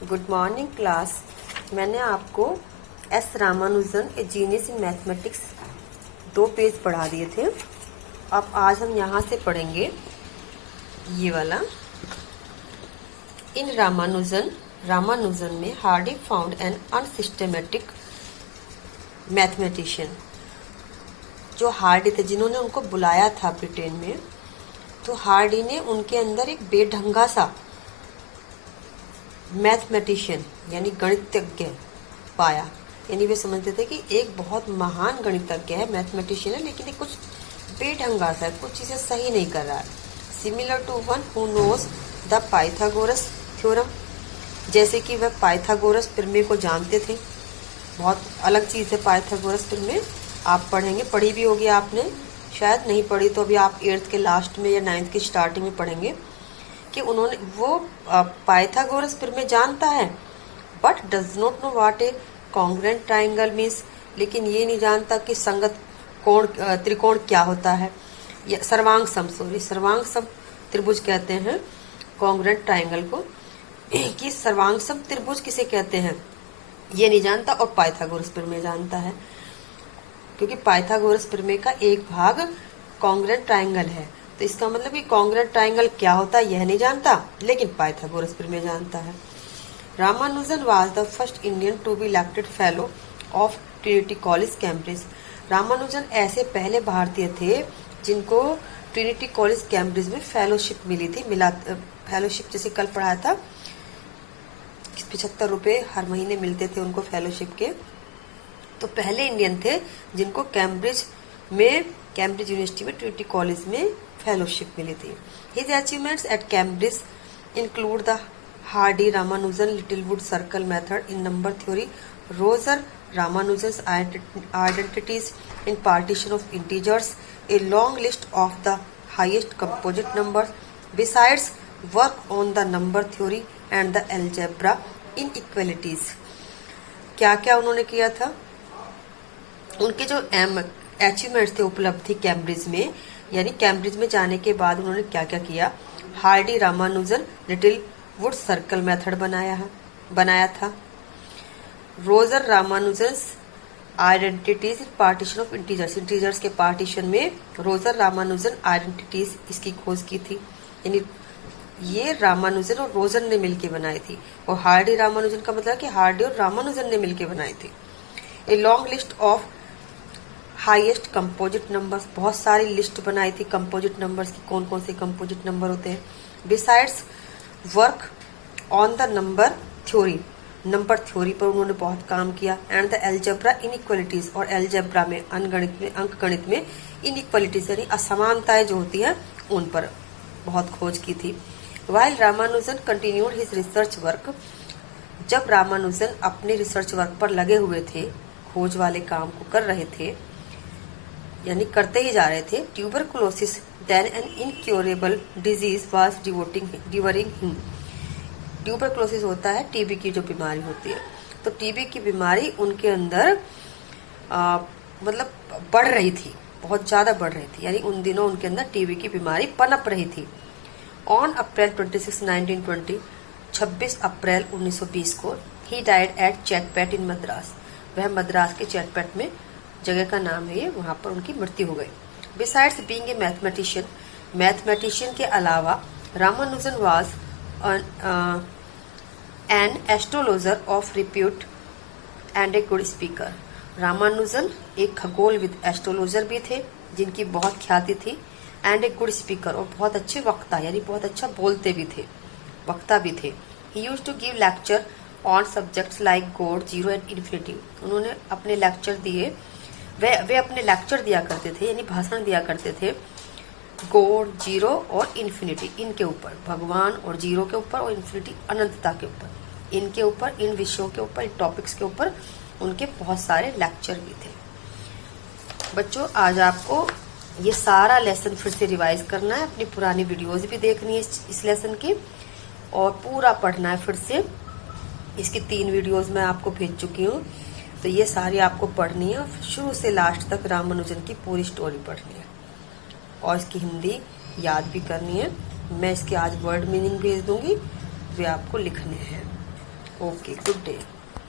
Good morning class. मैंने आपको S Ramanujan A genius in mathematics 2 page पढ़ा दिए थे। अब आज हम यहाँ से पढ़ेंगे ये वाला। इन रामानुजन में Hardy found an unsystematic mathematician. जो हार्डी थे, जिन्होंने उनको बुलाया था ब्रिटेन में, तो हार्डी ने उनके अंदर एक बेढंगा सा मैथमेटिशियन यानी गणितज्ञ पाया। यानी वे समझते थे कि एक बहुत महान गणितज्ञ है, मैथमेटिशियन है, लेकिन ये कुछ बेढंगा सा है, कुछ चीजें सही नहीं कर रहा है। Similar to one who knows the Pythagoras theorem, जैसे कि वह पाइथागोरस प्रमेय को जानते थे। बहुत अलग चीज है पाइथागोरस प्रमेय, आप पढ़ेंगे, पढ़ी भी होगी आपने, शायद नहीं पढ़ी तो अभी आप 8th के लास्ट में या 9th की स्टार्टिंग में पढ़ेंगे कि उन्होंने वो पाइथागोरस प्रमेय जानता है, but does not know what A congruent triangle means, लेकिन ये नहीं जानता कि संगत कोण त्रिकोण क्या होता है, या सर्वांग सम त्रिभुज कहते हैं कॉन्ग्रुएंट ट्राइंगल को, कि सर्वांग सम त्रिभुज किसे कहते हैं ये नहीं जानता, और पाइथागोरस प्रमेय जानता है, क्योंकि पाइथागोरस प्रमेय का एक भाग कॉन्ग्रुएंट ट्राइंगल है। तो इसका मतलब कि कॉन्ग्रुएंट ट्राइंगल क्या होता है यह नहीं जानता, लेकिन पाइथागोरस प्रमेय जानता है। Ramanujan was the first Indian to be elected fellow of Trinity College Cambridge. Ramanujan ऐसे पहले भारतीय थे जिनको ट्रिनिटी कॉलेज कैम्ब्रिज में फेलोशिप मिली थी। फेलोशिप जैसे कल पढ़ाया था, 75 रुपए हर महीने मिलते थे उनको फेलोशिप के। तो पहले इंडियन थे जिनको कैम्ब्रिज यूनिवर्सिटी में ट्रिनिटी कॉलेज में फेलोशिप मिली थी। His achievements at Cambridge include the Hardy Ramanujan Littlewood circle method in number theory, Roger Ramanujan's identities in partition of integers, a long list of the highest composite numbers, besides work on the number theory and the algebra inequalities. क्या क्या उन्होंने किया था, उनके जो achievements थे, उपलब्धि Cambridge में, यानी कैम्ब्रिज में जाने के बाद उन्होंने क्या क्या किया। Hardy Ramanujan little would circle method बनाया था। Roger Ramanujan identities partition of integers के पार्टीशन में रोजर रामानुजन आइडेंटिटीज इसकी खोज की थी। यानी ये रामानुजन और रोजर ने मिलकर बनाई थी, और हार्डी रामानुजन का मतलब कि हार्डी और रामानुजन ने मिलकर बनाई थी। ए long list of highest composite numbers, बहुत सारी लिस्ट बनाई थी कंपोजिट नंबर्स की, कौन कौन से कंपोजिट नंबर होते हैं। Besides work on the number theory पर उन्होंने बहुत काम किया। एंड द एल्जेब्रा इनइक्वलिटीज, और एल्जेब्रा में अंकगणित में इनइक्वलिटीज यानी असमानताएं जो होती है उन पर बहुत खोज की थी। While Ramanujan continued his research work, जब रामानुजन अपने रिसर्च वर्क पर लगे हुए थे, खोज वाले काम को कर रहे थे, यानी करते ही जा रहे थे, tuberculosis then an incurable disease was devouring him. Tuberculosis होता है टीबी की जो बीमारी होती है, तो टीबी की बीमारी उनके अंदर मतलब बढ़ रही थी, बहुत ज्यादा बढ़ रही थी, यानी उन दिनों उनके अंदर टीबी की बीमारी पनप रही थी। ऑन अप्रैल 26, 1920, 26 अप्रैल 1920 को ही डाइड एट चैटपैट इन मद्रास, वह मद्रास के चैटपैट में जगह का नाम है ये, वहां पर उनकी मृत्यु हो गई। बिसाइड्स बीइंग ए मैथमेटिशियन के अलावा Ramanujan was an astrologer of repute and a good speaker. Ramanujan एक खगोलविद एस्ट्रोलॉजर भी थे जिनकी बहुत ख्याति थी, एंड ए गुड स्पीकर, और बहुत अच्छे वक्ता यानी बहुत अच्छा बोलते भी थे, वक्ता भी थे। He used to give lecture on subjects like God, zero and infinity. उन्होंने अपने लेक्चर दिए, वे अपने लेक्चर दिया करते थे, यानी भाषण दिया करते थे गॉड, जीरो और इन्फिनिटी, इनके ऊपर, भगवान और जीरो के ऊपर और इन्फिनिटी अनंतता के ऊपर, इनके ऊपर, इन विषयों के ऊपर, इन टॉपिक्स के ऊपर उनके बहुत सारे लेक्चर भी थे। बच्चों, आज आपको ये सारा लेसन फिर से रिवाइज करना है, अपनी पुरानी वीडियोज भी देखनी है इस लेसन की, और पूरा पढ़ना है फिर से। इसकी 3 वीडियोज मैं आपको भेज चुकी हूँ, तो ये सारी आपको पढ़नी है, शुरू से लास्ट तक रामानुजन की पूरी स्टोरी पढ़नी है, और इसकी हिंदी याद भी करनी है। मैं इसके आज वर्ड मीनिंग भेज दूंगी, वे आपको लिखने हैं। Okay, good day.